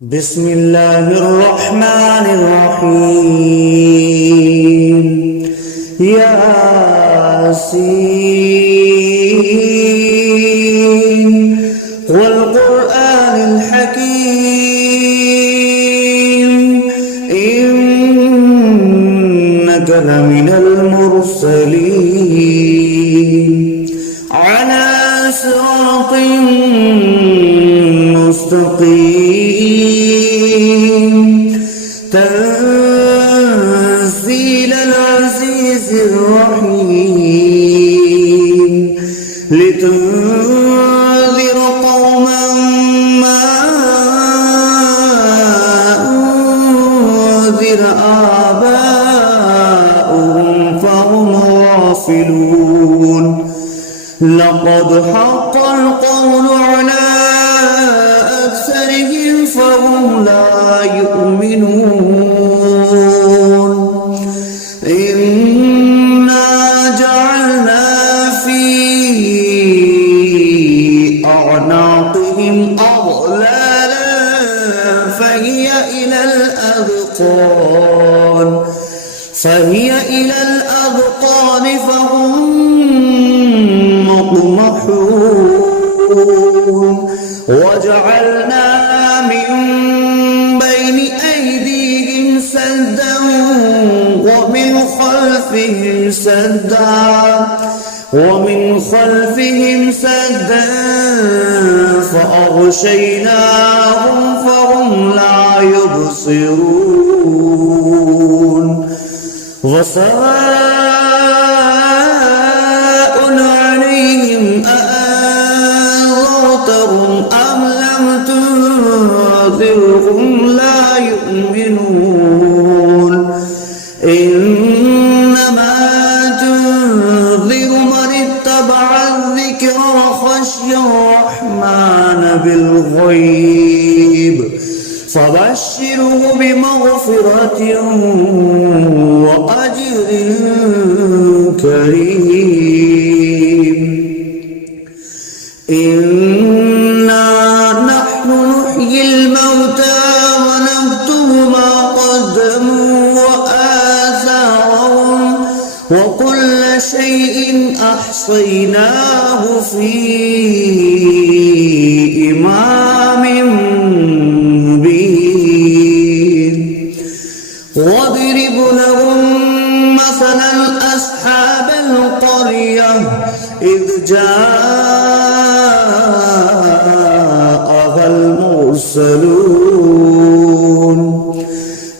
بسم الله الرحمن الرحيم ياسين والقرآن الحكيم إنك لمن المرسلين على صراط مستقيم تنزيل العزيز الرحيم لتنذر قوما ما أنذر آباؤهم فهم غافلون لقد حق القول على أكثرهم فهم لا يؤمنون إنا جعلنا في أعناقهم أغلالا فهي إلى الأذقان فهم مقمحون وجعلنا من بين أيديهم سدا ومن خلفهم سدا فأغشيناهم فهم لا يبصرون وسواء عليهم أأنذرتهم أم لم تنذرهم لا يؤمنون إنما تنذر من اتبع الذكر وخشي الرحمن بالغيب فبشره بمغفرة وأجر كريم إنا نحن نحيي الموتى ونكتب ما قدموا وآثارهم وكل شيء أحصيناه في إمام مبين واضرب لهم مثلا أصحاب القرية إذ جاءها المرسلون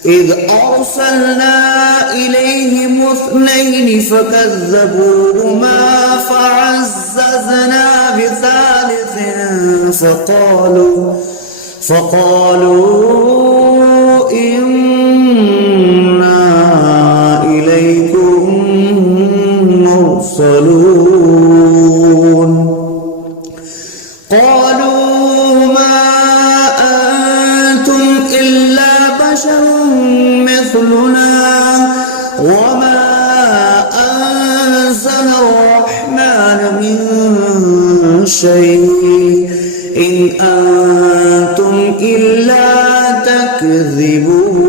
إذ أرسلنا إليهم اثنين فكذبوهما فعززنا بثالث فقالوا إنا إليكم مرسلون قالوا ما أنتم إلا بشر مثلنا وما أنزل الرحمن من شيء إن أنتم إلا تكذبون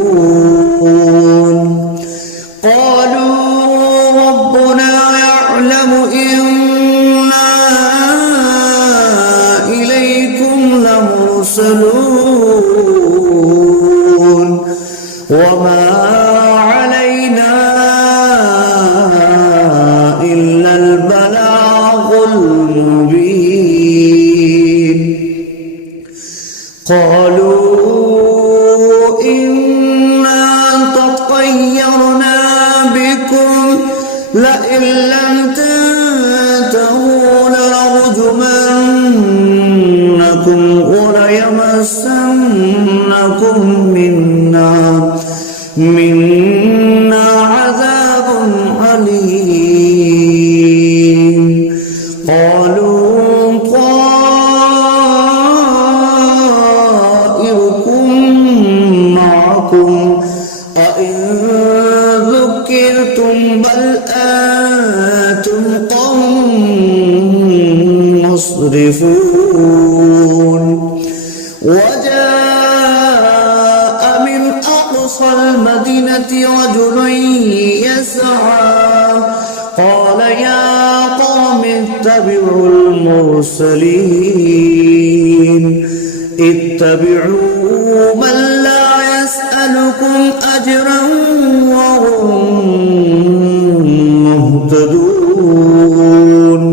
قالوا ربنا يعلم إنا إليكم لمرسلون وما علينا إلا البلاغ المبين قالوا إنا تطيرنا بكم لئن لم تنتهوا لنرجمنكم وليمسنكم منا عذاب أليم قالوا طائركم معكم أئن ذكرتم بل أنتم قوم مسرفون وجاء أقصى المدينة رجل يسعى قال يا قوم اتبعوا المرسلين اتبعوا من لا يسألكم أجرا وهم مهتدون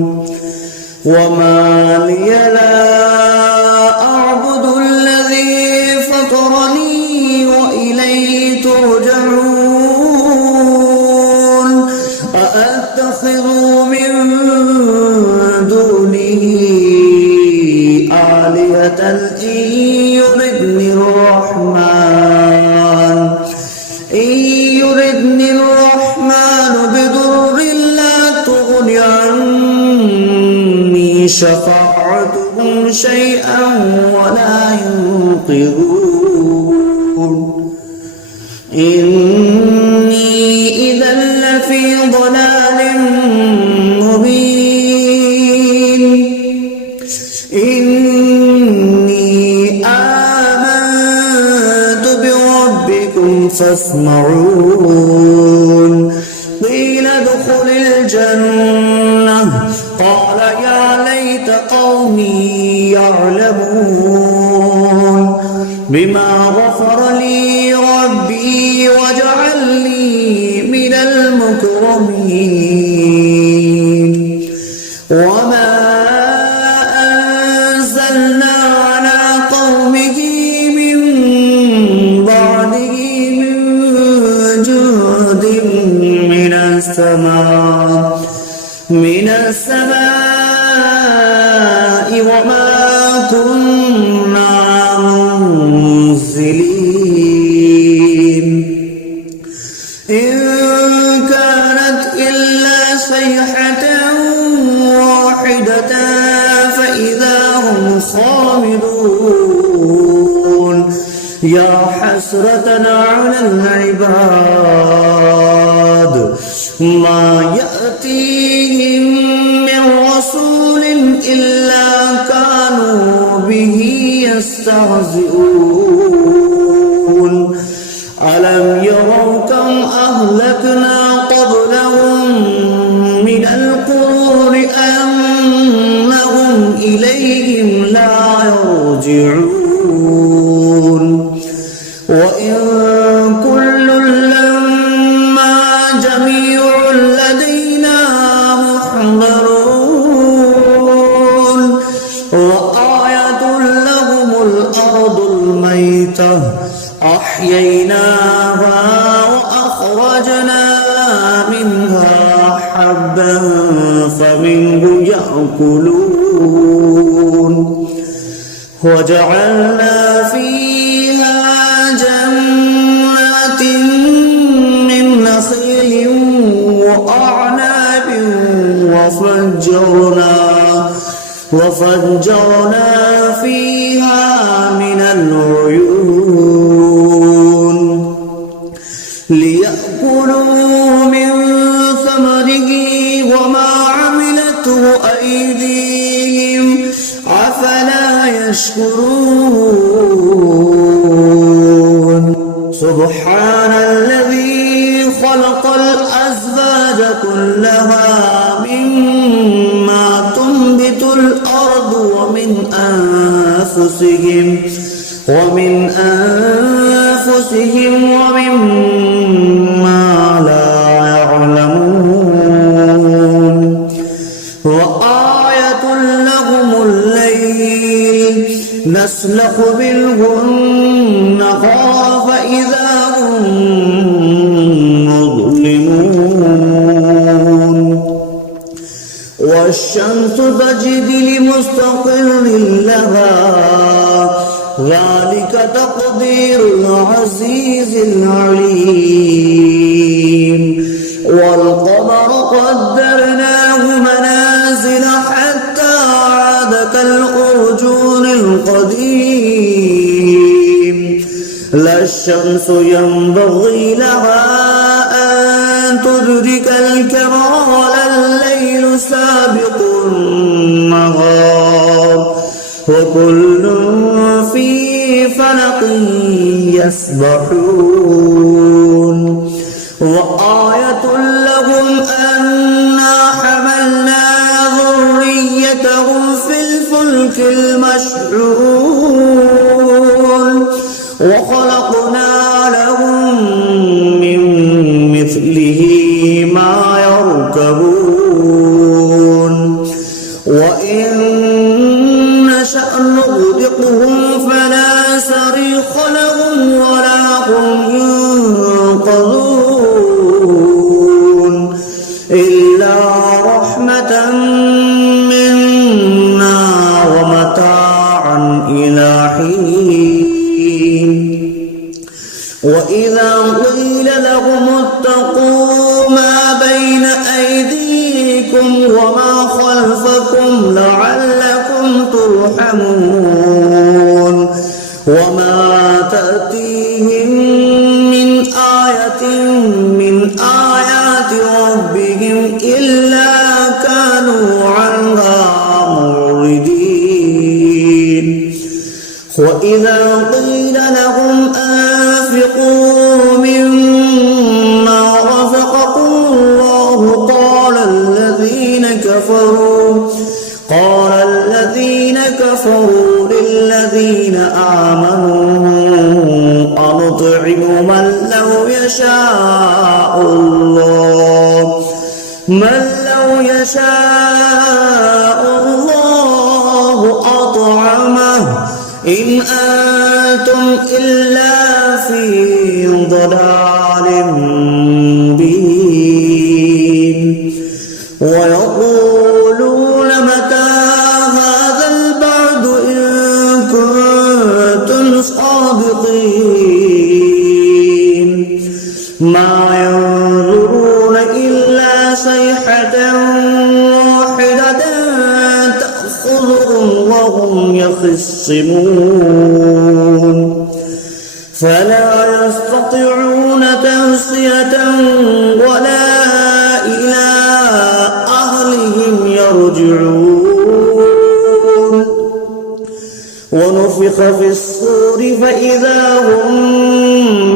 وما لي لا أعبد الذي فطرني وإليه ترجعون أأتخذ من دونه آلهة إن يردني الرحمن بضر لا تغن عني شفاعتهم شيئا ولا ينقذون إني إذا لفي ضلال مبين إني آمنت بربكم فاسمعون قيل ادخل الجنة قال يا ليت قومي يعلمون بما غفر لي ربي وجعلني من المكرمين وما أنزلنا على قومه من بعده من جند من السماء وما كنا منزلين إن كانت إلا صيحة واحدة فإذا هم خامدون يا حسرة على العباد ما يأتيهم من رسول إلا كانوا به يستهزئون ألم يروا كم أهلكنا قبلهم من القرون أنهم إليهم لا يرجعون وإن كل لما جميع لدينا محضرون وآية لهم الأرض الميتة أحييناها وأخرجنا منها حبا فمنه يأكلون وجعلنا فيها جنات من نخيل وأعناب وفجرنا فيها من العيون ليأكلوا من ثمره وما عملته أيديهم أفلا يشكرون سبحان الذي خلق الأزواج كلها مما تنبت الأرض ومن أنفسهم ومما لا يعلمون وآية لهم الليل نسلخ منه النهار فإذا هم مظلمون والشمس تجري لمستقر لها ذلك تقدير العزيز العليم والقمر قدرناه منازل حتى عاد كالأرجون القديم لا الشمس ينبغي لها أن تدرك الكمال الليل سابق النهار وكل في فلق يسبحون وخلقنا لهم من مثله ما يركبون وإن نشأ نغرقهم فلا صريخ لهم ولا هم ينقذون إلا رحمة منا ومتاعا إلى حين وإذا قيل لهم اتقوا ما بين أيديكم وما خلفكم لعلكم ترحمون وما تأتيهم من آية من آيات ربهم إلا كانوا عنها معرضين وإذا قيل لهم أنفقوا مما رزقكم الله قال الذين كفروا للذين آمنوا أنطعم من لو يشاء الله أطعمه إن أنتم إلا في ضلال مبين ويقولون متى هذا البعد إن كنتم صادقين ما ينظرون إلا صيحة واحدة تأخذهم وهم يخصمون فلا يستطيعون توصية ولا إلى أهلهم يرجعون ونفخ في الصور فإذا هم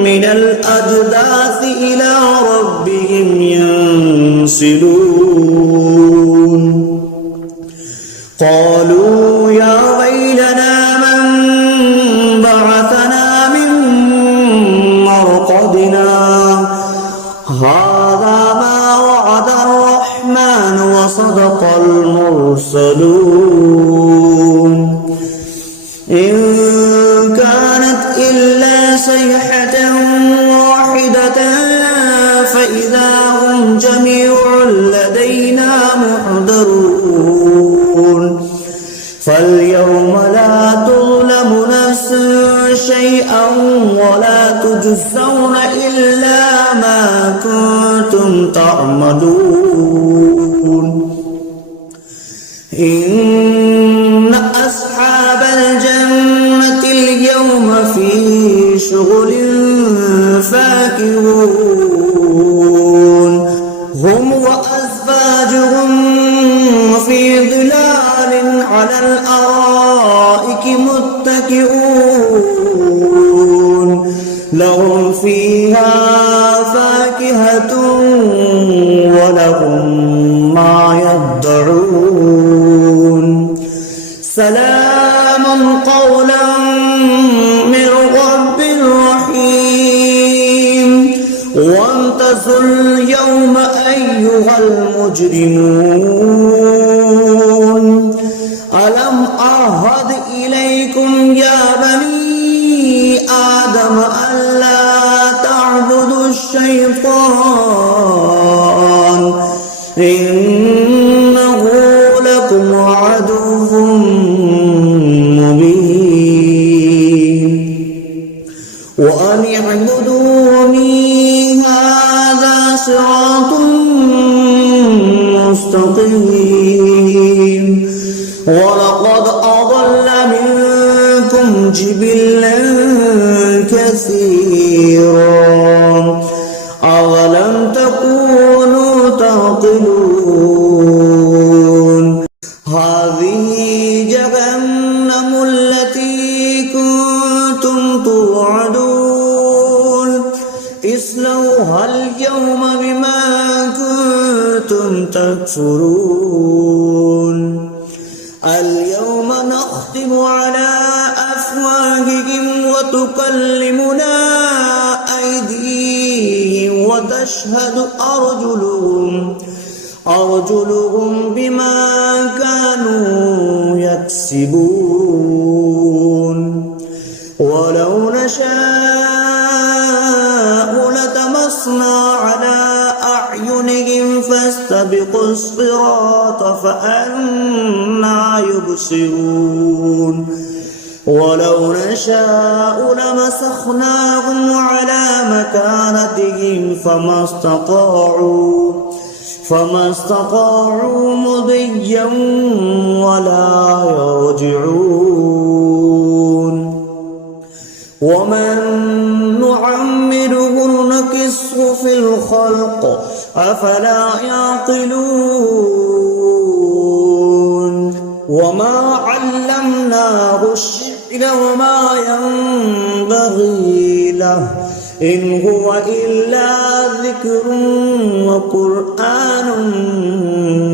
من الأجداث إلى ربهم ينسلون قالوا يا ويلنا من بعثنا من مرقدنا هذا ما وعد الرحمن وصدق المرسلون إن كانت إلا صيحة واحدة فإذا هم جميع لدينا محضرون فاليوم لا تظلم نفس شيئا ولا تجزون إلا ما كنتم تعملون إن أصحاب الجنة اليوم في شغل فاكهون هم وأزواجهم في ظلال على الأرائك متكئون لهم فيها فاكهة ولهم ما يدعون سلام قولا من رب رحيم وامتازوا اليوم أيها المجرمون ألم أعهد إليكم يا بني آدم ألا تعبدوا الشيطان إنه لكم عدو مبين وأن اعبدوني هذا صراط مستقيم ولقد أضل منكم جبلا كثيرا أولم تكونوا تعقلون هذه جهنم التي كنتم توعدون اصلوها اليوم بما كنتم تكفرون اليوم نختم على أفواههم تكلمنا أيديهم وتشهد أرجلهم بما كانوا يكسبون ولو نشاء لطمسنا على أعينهم فاستبقوا الصراط فأنى يبصرون ولو نشاء لمسخناهم على مكانتهم فما استطاعوا مضيا ولا يرجعون ومن نعمره نكسه في الخلق أفلا يعقلون وما علمناه الشعر وما ينبغي له إن هو إلا ذكر وقرآن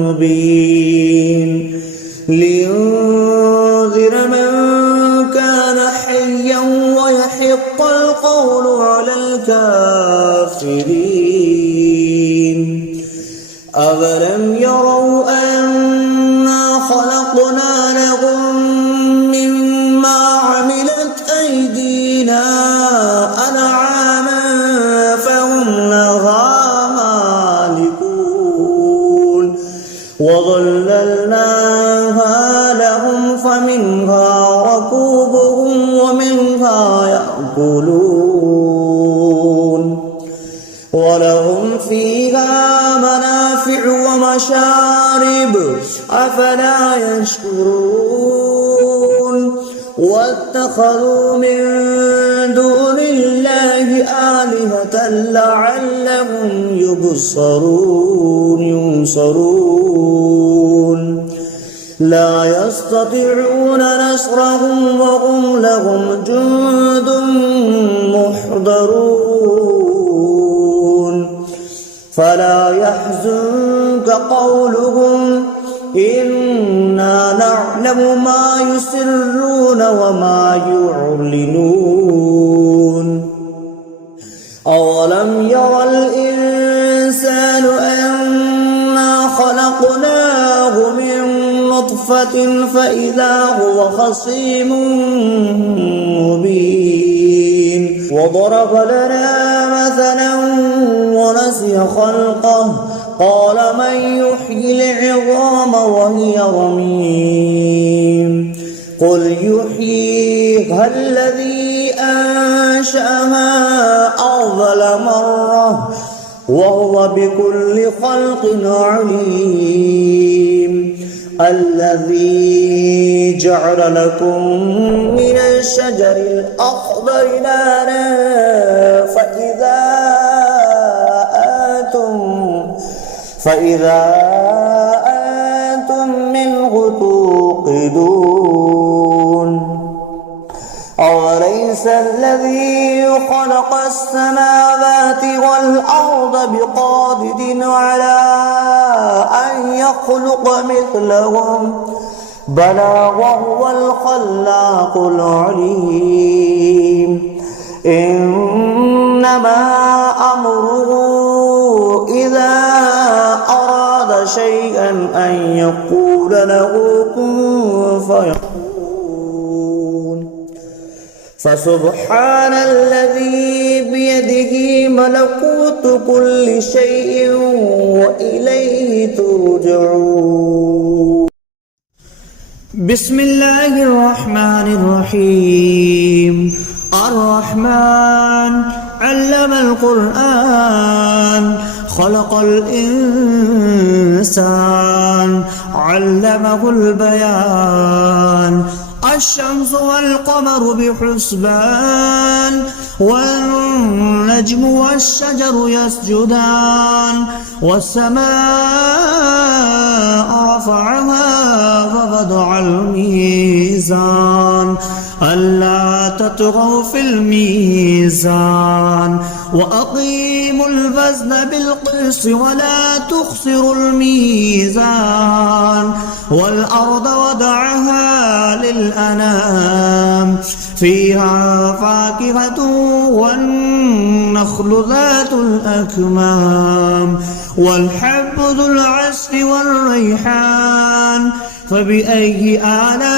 مبين لينذر من كان حيا ويحق القول على الكافرين أولم يروا أنا خلقنا لهم مما عملت أيدينا أنعاما فهم لها مالكون وظللناها لهم فمنها ركوبهم ومنها يأكلون ولهم فيها منافع ومشارب أفلا يشكرون واتخذوا من دون الله آلهة لعلهم ينصرون لا يستطيعون نصرهم وهم لهم جند محضرون فلا يحزنك قولهم إنا نعلم ما يسرون وما يعلنون أولم ير الإنسان أنا خلقناه من نطفة فإذا هو خصيم مبين وضرب لنا مثلا ونسي خلقه قال من يحيي العظام وهي رميم قل يحييها الذي أنشأها أول مرة وهو بكل خلق عليم الذي جعل لكم من الشجر الأخضر نارا فإذا أنتم منه توقدون أوليس الذي خلق السماوات والأرض بقادر على أن يخلق مثلهم بلى وهو الخلاق العليم إنما أمره إذا أراد شيئا أن يقول له كن فيكون فسبحان الذي بيده ملكوت كل شيء وإليه ترجعون بسم الله الرحمن الرحيم الرحمن علم القرآن خلق الإنسان علمه البيان الشمس والقمر بحسبان والنجم والشجر يسجدان والسماء رفعها ووضع الميزان ألا تطغوا في الميزان وأقيموا الوزن بالقسط ولا تخسروا الميزان والأرض وضعها للأنام فيها فاكهة والنخل ذات الأكمام والحب ذو العصف والريحان فبأي آلاء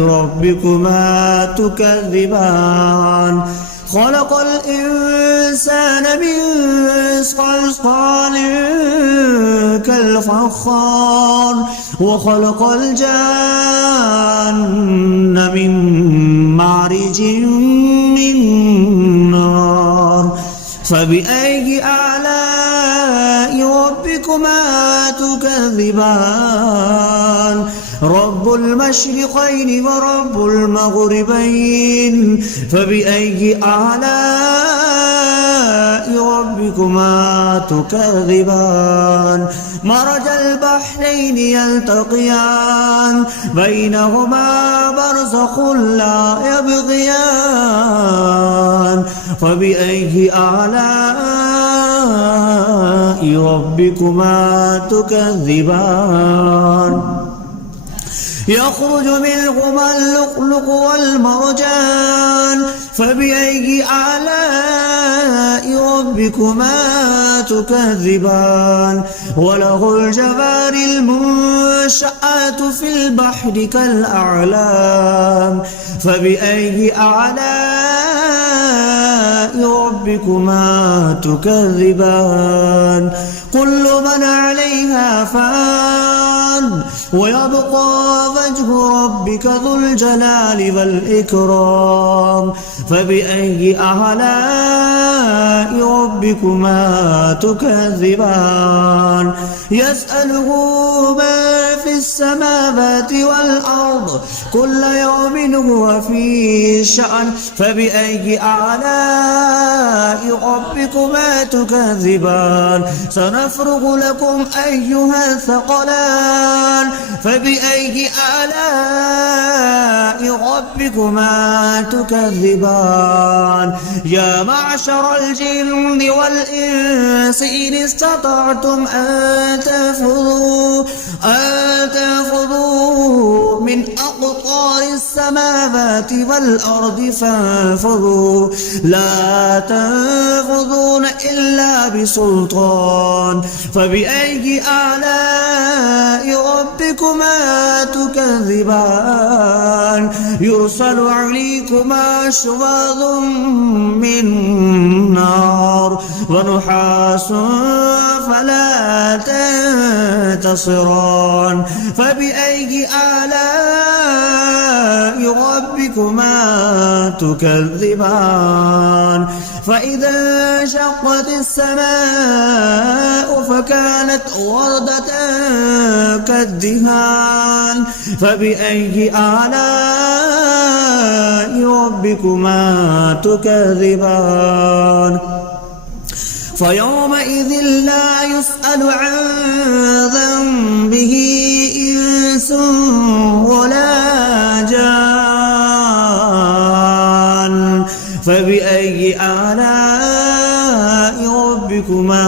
ربكما تكذبان خلق الإنسان من صلصال كالفخار وخلق الجان من مارج من نار فبأي آلاء ربكما تكذبان رب المشرقين ورب المغربين فبأي آلاء ربكما تكذبان مرج البحرين يلتقيان بينهما برزخ لا يبغيان فبأي آلاء ربكما تكذبان يخرج منهما اللؤلؤ والمرجان فبأي آلاء ربكما تكذبان وله الجوار المنشآت في البحر كالأعلام فبأي آلاء ربكما تكذبان كل من عليها فان ويبقى وجه ربك ذو الجلال والإكرام فبأي آلاء ربكما تكذبان يسأله ما في السماوات والأرض كل يوم هو في شأن فبأي آلاء ربكما تكذبان سنفرغ لكم أيها الثقلان فبأي آلاء ربكما تكذبان يا معشر الجن والإنس إن استطعتم أن تنفذوا من أقطار السماوات والأرض فانفذوا لا تنفذون إلا بسلطان فبأي آلاء ربكما تكذبان يرسل عليكما شواظ من نار ونحاس فلا تنتصران فبأي آلاء ربكما تكذبان فإذا انشقت السماء فكانت وردة كالدهان فبأي آلاء ربكما تكذبان فيومئذ لا يسأل عن ذنبه إنس ولا جان فبأي آلاء ربكما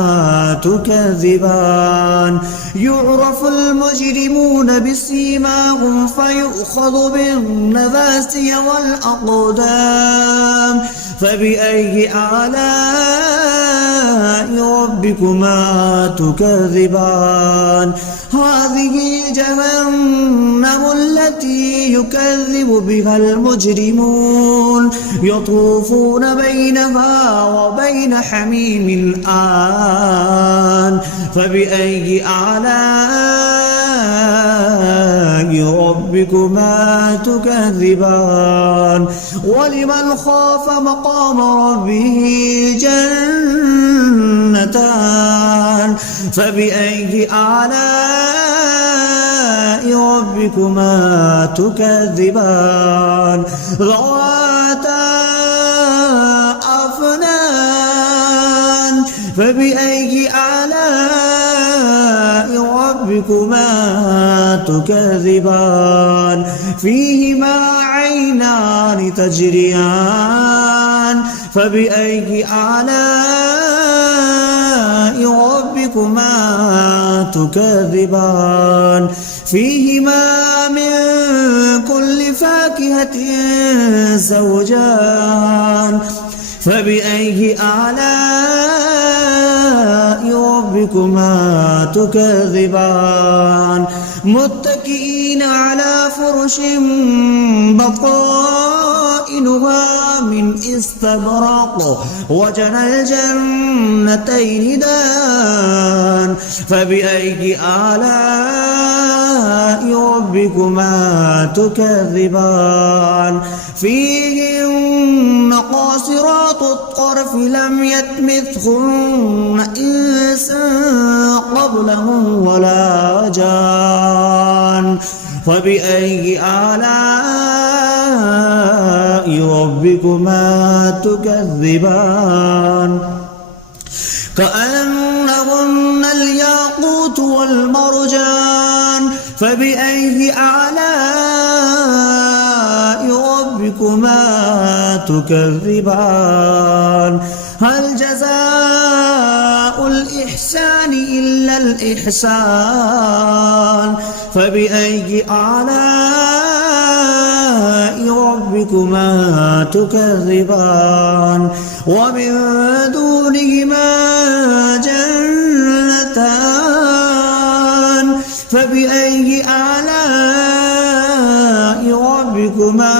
تكذبان يعرف المجرمون بسيماهم فيؤخذ بالنواسي والأقدام فبأي آلاء ربكما تكذبان هذه جهنم التي يكذب بها المجرمون يطوفون بينها وبين حميم آن فبأي آلاء ربكما تكذبان ولمن خاف مقام ربه جنتان فبأي آلاء ربكما تكذبان ذواتا أفنان فبأي آلاء ربكما تكذبان فيهما عينان تجريان فبأي آلاء ربكما تكذبان فيهما من كل فاكهة زوجان فبأي آلاء ربكما تكذبان متكئين على فرش بطائنها من استبرق وجنى الجنتين دان فبأي آلاء ربكما تكذبان فيهن قاصرات الطرف لم يطمثهن إنس قبلهم ولا جان فبأي آلاء ربكما تكذبان كأنهن الياقوت والمرجان فبأي آلاء ربكما تكذبان هل جزاء الإحسان إلا الإحسان فبأي آلاء ربكما تكذبان ومن دونهما جنتان فبأي آلاء ربكما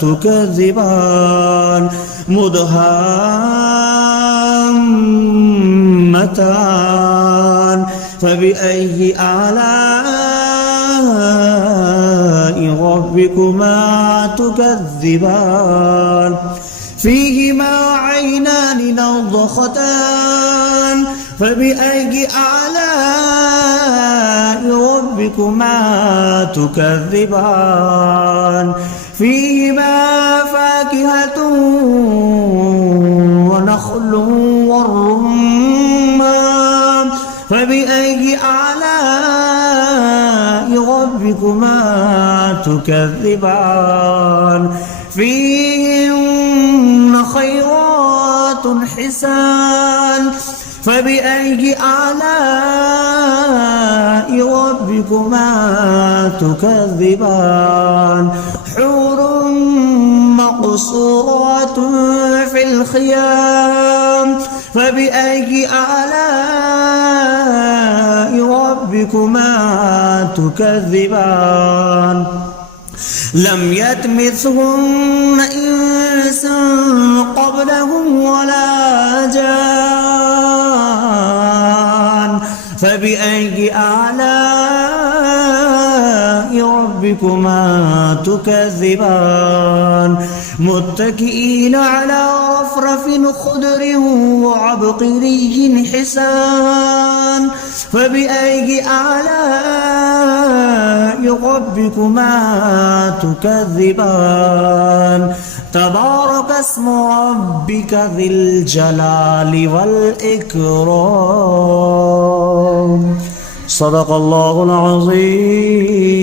تكذبان مدهامتان فبأي آلاء ربكما تكذبان فيهما عينان نضختان فبأي آلاء ربكما تكذبان فيهما فاكهة ونخل والرمان فبأي آلاء ربكما تكذبان فيهن خيرات حسان فبأي آلاء ربكما تكذبان حور مقصورات في الخيام فبأي آلاء ربكما تكذبان لم يطمثهن إنس قبلهم ولا جان فبأي آلاء ربكما تكذبان متكئين على رفرف خضر وعبقري حسان فبأي آلاء ربكما تكذبان تبارك اسم ربك ذي الجلال والإكرام صدق الله العظيم.